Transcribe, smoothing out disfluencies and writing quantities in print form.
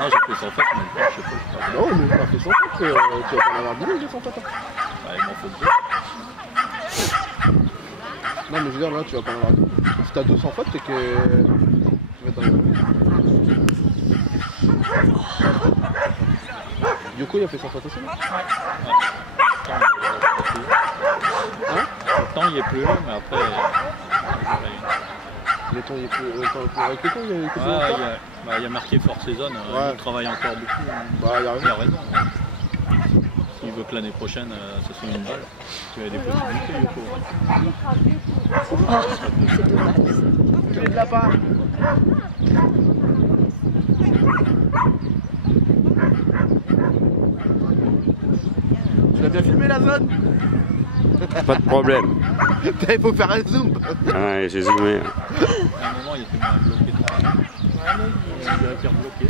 Ah, j'ai fait 100 fautes, mais je sais pas. Non, mais t'as fait 100 fautes, tu vas pas en avoir 10 000 de 100 fautes. Bah, il m'en faut 2. Non, mais je veux dire, là, tu vas pas en avoir 10 000. Si t'as 200 fautes, c'est que tu vas être dans les bonnes. Yoko, il a fait 100 fautes aussi, non? Hein? Le temps, il est plus long, mais après. Le temps, il est plus. Avec le temps, il y a quelque chose à faire. Il y a marqué Fort Saison, il travaille encore beaucoup. Bah, il y a raison. Il a raison. S'il veut que l'année prochaine, ça soit une balle, il y a des possibilités, Yoko. C'est dommage. Tu es de la part. Tu l'as bien filmé la zone? Pas de problème. Il faut faire un zoom. Ouais, j'ai zoomé. À un moment, il était mal bloqué. Il a été rebloqué.